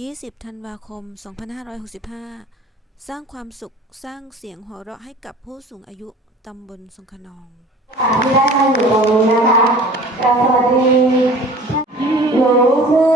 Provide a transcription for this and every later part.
20 ธันวาคม 2565 สร้างความสุขสร้างเสียงหัวเราะให้กับผู้สูงอายุตำบลสงขนองที่ได้มาอยู่ตรงนี้นะคะกราบสวัสดีหนูชื่อ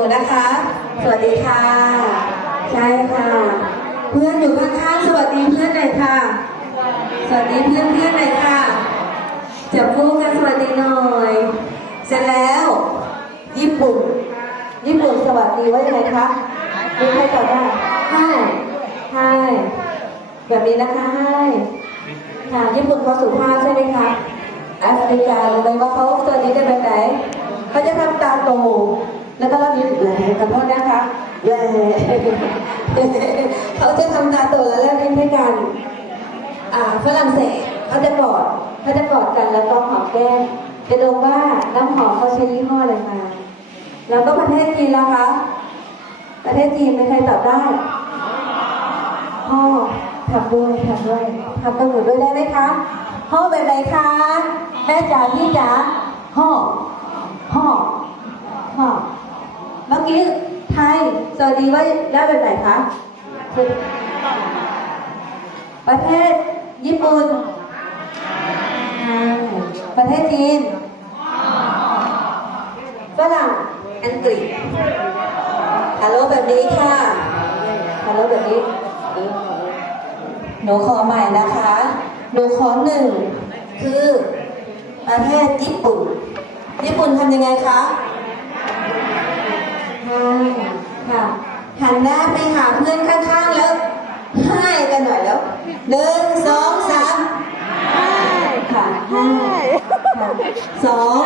นูนะคะ สวัสดีค่ะ ใช่ค่ะ เพื่อนอยู่ข้างๆ สวัสดีเพื่อนหน่อยค่ะ สวัสดีเพื่อนเพื่อนหน่อยค่ะจับคู่กันสวัสดีหน่อย เสร็จแล้ว ญี่ปุ่น ญี่ปุ่นสวัสดีไว่ายังไงคะมีใครตอบได้ให้ให้แบบนี้นะคะให้ค่ะญี่ปุ่นเขาสุภาพใช่ไหมคะแอฟริการู้ไหมว่าเขาตัวนี้จะเป็นไหนเขาจะทำตาโต แล้วก็รับยิ้แหลขอโทษนะคะแหลเขาจะทำตาโตแล้วแล้วยิ้มให้กันอ่าฝรั่งเศสเขาจะกอดเขาจะกอดกันแล้วก็หอมแก้มจะดูว่าน้ำหอมเขาใช้ยี่ห้ออะไรมา แล้วก็ประเทศจีนล่ะคะ ประเทศจีนไม่ใครตอบได้พ่อทำด้วยทำด้วยทำกับหนูด้วยได้ไหมคะพ่อแบบไหนคะแม่จ๋าพี่จ๋าพ่อพ่อพ่อ เมื่อกี้ไทยสวัสดีว่าได้แบบไหนคะประเทศญี่ปุ่น ประเทศจีนฝรั่งอังกฤษฮัลโหลแบบนี้ค่ะฮัลโหลแบบนี้ หนูขอใหม่นะคะ หนูขอหนึ่งคือประเทศญี่ปุ่น ญี่ปุ่นทำยังไงคะ ค่ะหันหน้าไปหาเพื่อนข้างๆแล้วให้กันหน่อยแล้วหนึ่งสองสามให้ค่ะให้ค่ะสอง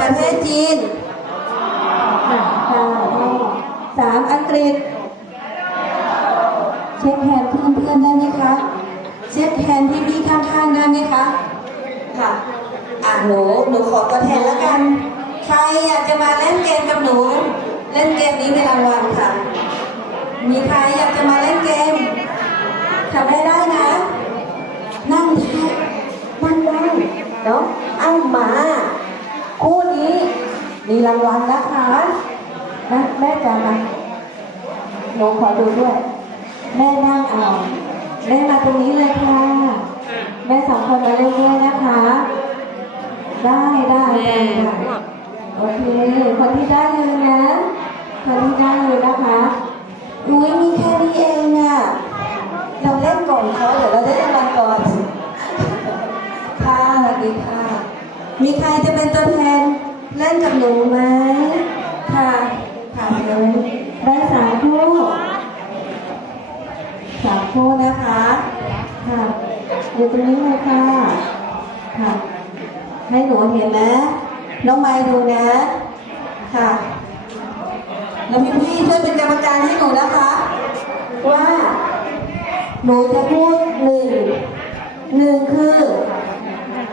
ประเทศจีนค่ะค่ะให้สามอังกฤษ เช็คแฮนด์เพื่อนๆได้ไหมคะเช็คแฮนด์พี่ๆข้างๆได้ไหมคะค่ะอะหนูหนูขอตัวแทนแล้วกัน ใครอยากจะมาเล่นเกมกับหนู เล่นเกมนี้เป็นรางวัลค่ะ มีใครอยากจะมาเล่นเกมทำได้ได้นะ นั่งได้นั่งได้เนาะเอามาคู่นี้มีรางวัลนะคะนะแม่จ๋ามาหนูขอดูด้วย แม่นั่งเอาแม่มาตรงนี้เลยค่ะ แม่สองคนมาเล่นด้วยนะคะ ได้ได้ได้ได้โอเค คนที่ได้เลยนะ คนที่ได้เลยนะคะอุ้ยมีแค่นี้เองอะเราเล่นก่อนเขาเดี๋ยวเราได้รางวัลก่อน ค่ะสวัสดีค่ะ มีใครจะเป็นตัวแทนเล่นกับหนูไหมค่ะ ค่ะเลยได้สามคู่สามคู่นะคะ ค่ะอยู่ตรงนี้เลยค่ะ ค่ะ ให้หนูเห็นนะ น้องไม้ดูนะ ค่ะ แล้วพี่พี่ๆช่วยเป็นกรรมการให้หนูนะคะ ว่าหนูจะพูดหนึ่งหนึ่งคือ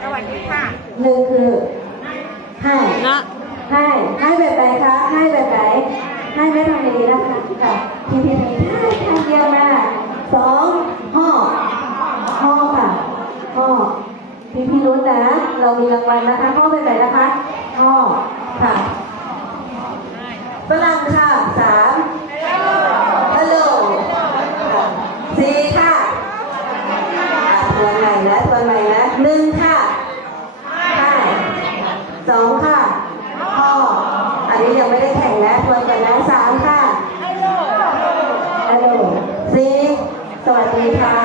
สวัสดีค่ะหนึ่งคือให้นะให้ให้แบบไหนคะให้แบบไหนให้ไม่ทำอย่างนี้นะคะค่ะพี่พี่ให้ทางเดียวมาสองห่อห่อค่ะห่อพี่พี่รู้นะ เรามีรางวัลนะคะห่อแบบไหนนะคะห่อค่ะ ฝรั่งค่ะสามฮัลโหลค่ะสี่ค่ะอะทวนใหม่นะทวนใหม่นะหนึ่งค่ะให้สองค่ะพ่ออันนี้ยังไม่ได้แข่งนะทวนก่อนนะสามค่ะฮัลโหลฮัลโหลสี่สวัสดีค่ะ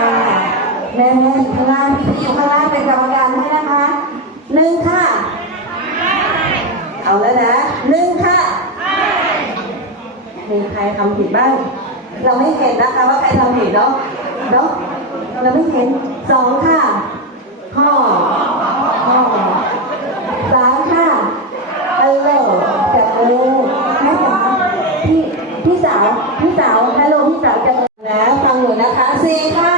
แม่แม่อยู่ข้างล่างพี่อยู่ข้างล่างเป็นกรรมการให้นะคะหนึ่งค่ะ เอาแล้วนะหนึ่งค่ะ มีใคร ทำผิดบ้าง เราไม่เห็นนะคะว่าใครทำผิดเนาะเนาะเราไม่เห็นสองค่ะพ่อพ่อสามค่ะฮัลโหลจับมือแม่จ๋าพี่พี่สาวพี่สาวฮัลโหลพี่สาวจับมือนะฟังหนูนะคะสี่ค่ะ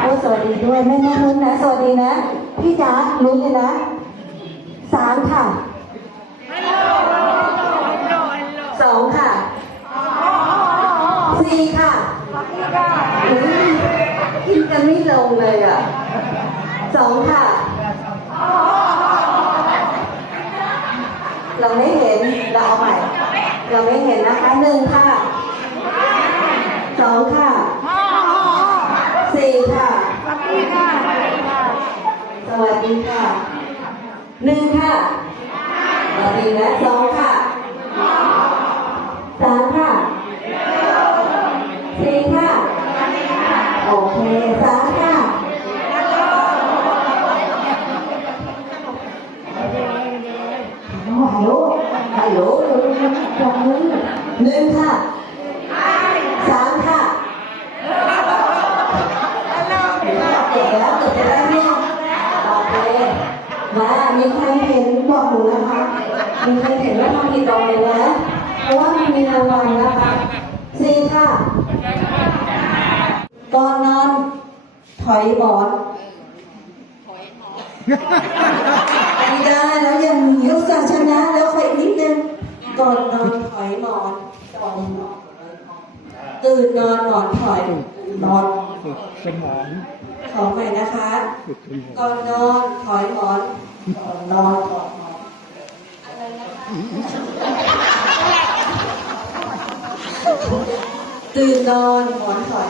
โอ้สวัสดีด้วยแม่แม่ลุ้นนะสวัสดีนะ พี่จ๋าลุ้นเลยนะสามค่ะ สองค่ะ สี่ค่ะอุ๊ยกินกันไม่ลงเลยอะสองค่ะ เราไม่เห็น เราเอาใหม่ เราไม่เห็นนะคะหนึ่งค่ะสองค่ะสี่ค่ะสวัสดีค่ะสวัสดีค่ะหนึ่งค่ะสวัสดีนะสองค่ะ สามค่ะสี่ค่ะ โอเคสา ก่อนนอนถอยหมอนไม่ได้แล้วยังมียุทธชนะแล้วค่อยนิดนึงก่อนนอนถอยหมอนก่อนนอนตื่นนอนหมอนถอยนอนเป็นหมอนขอใหม่นะคะก่อนนอนถอยหมอนก่อนนอนถอยหมอนตื่นนอนนถอยหมอนถอยตื่นนอนหมอนถอย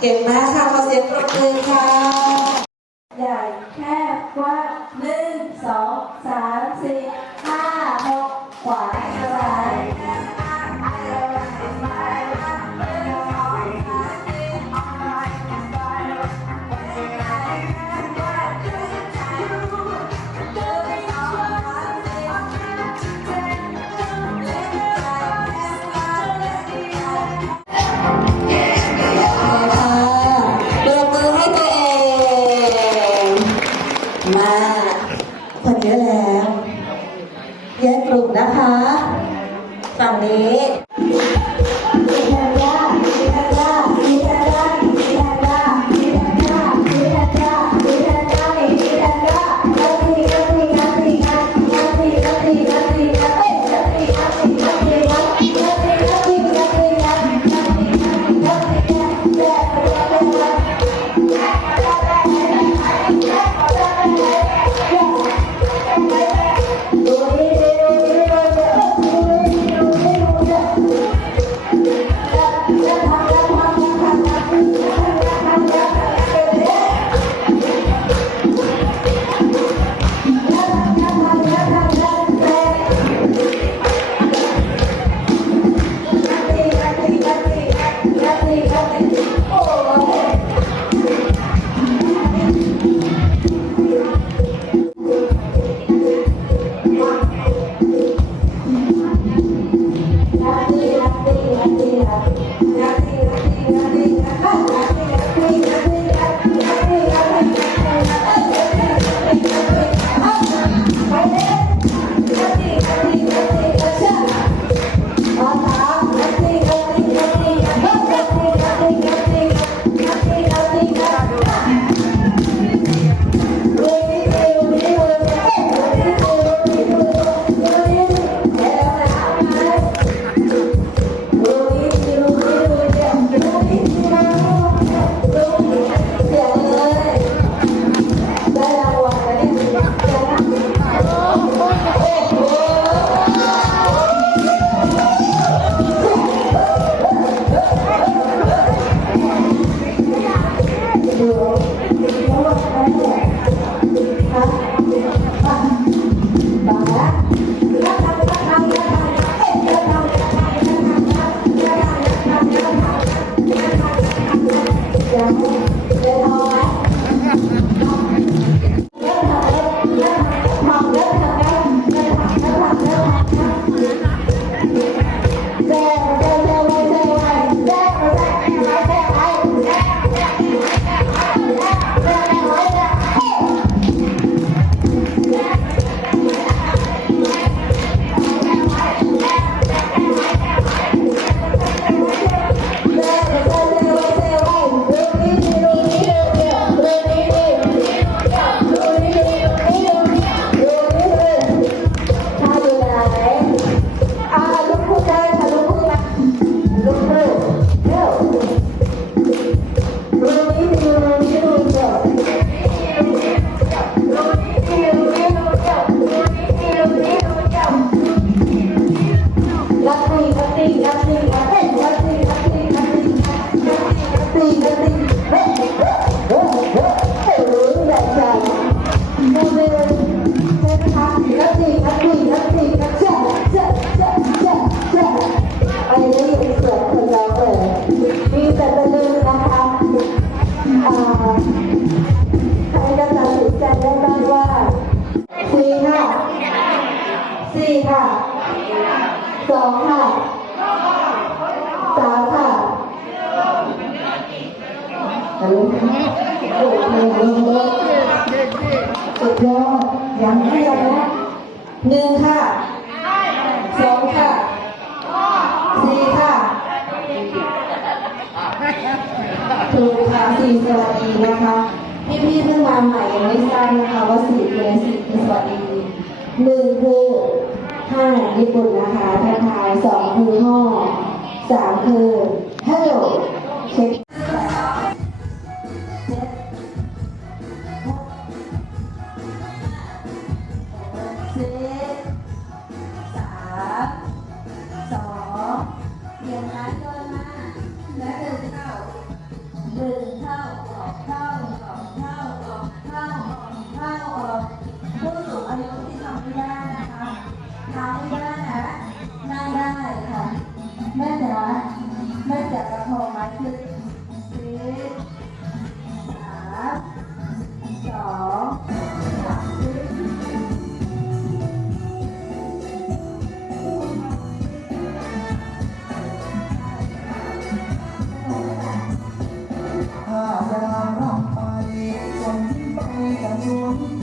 เก่งมากค่ะขอเสียงปรบมือค่ะ สี่ค่ะสองค่ะสามค่ะฮัลโหลโอ้โหสุดยอดยังไม่จบนะหนึ่งค่ะสองค่ะสี่ค่ะถูกค่ะสี่สวัสดีนะคะพี่พี่เพิ่งมาใหม่ยังไม่ทราบนะคะว่าสี่เป็นสี่สวัสดีหนึ่งคือ ห้าญี่ปุ่นนะคะทักทายสองคือห้องสามคือฮัลโหลเช็ค ยาร่ำไปคนที่ไปกับดวน